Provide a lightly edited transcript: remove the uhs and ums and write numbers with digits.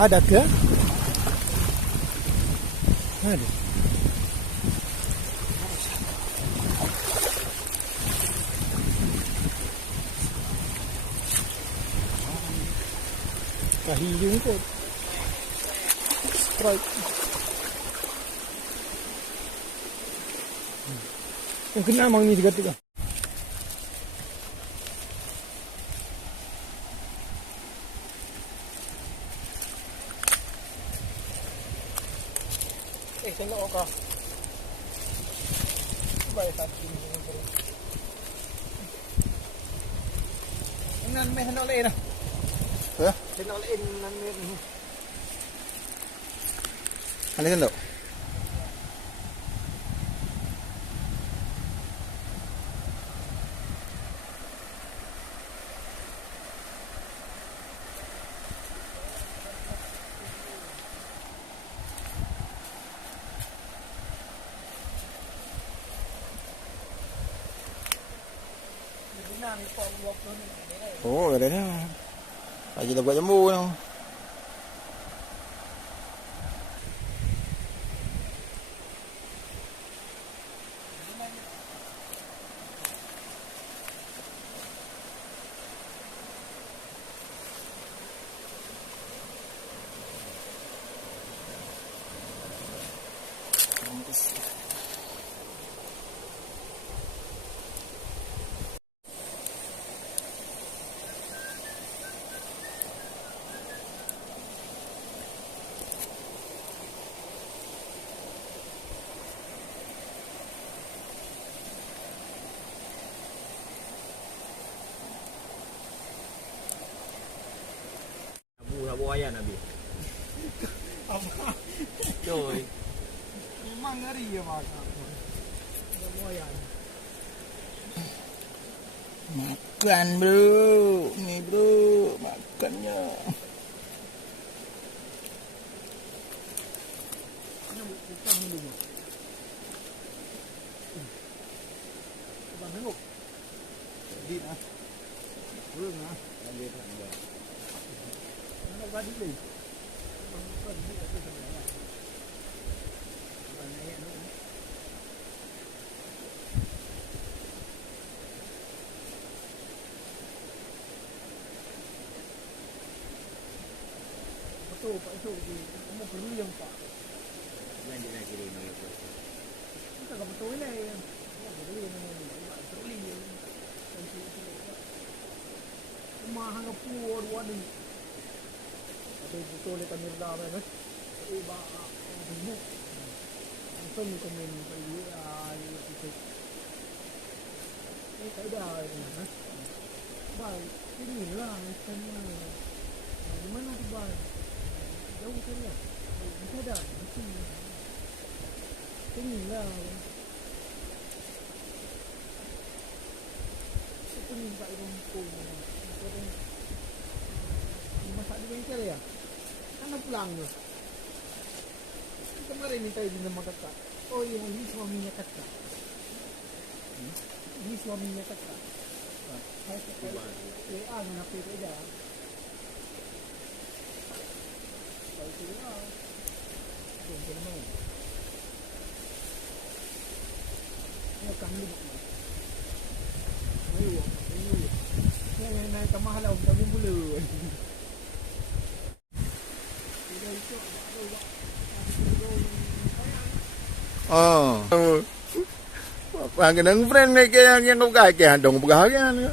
Ada ke? Ada. Kahiyung ko. Strike. Yang kena mang ni juga tu. Tengok ka. Baik tadi ni. Nan may hanol eh na. Ha? Hanol in nan ni. Ano yan daw? Oh, ada dah. Lagi dah buat jambu tu. Buaya Nabi. Apa? Coy. Memang ngeri ya makan. Buaya. Makan bro, ni bro, makannya. Ini bukan dulu. Bang tengok. Di ah. Belum ah. Ambil tak ambil. Badi ni. Bukan ni ada sebenarnya. Bukan naik tu. Betul Pak Syuk ni. Kamu perlu yang Pak. Jangan dia nak kira ni. Bukan betul ni. Kamu perlu yang ni. Betul ni. Rumah hang pur wadi. Betul le kami dah kan. Iba Facebook. Langsung ni komen pada itu. Tak ada kan. Bal, ini lah macam di mana tu bal? Jauh tu lah. Tak ada. Ini lah. Itu ni tak rumput. Masak di bengkel ya? Kan pulang tu. Kemarin minta izin sama kakak. Oh iya, ini suaminya kakak. Ini suaminya kakak. Saya cakap WA dengan HP saja. Kalau tu WA. Jangan main. Ini akan dulu. Ayo. Yang naik tamah lah, kami mula. Oh. Apa kena friend ni yang kau kaya dong bergahan.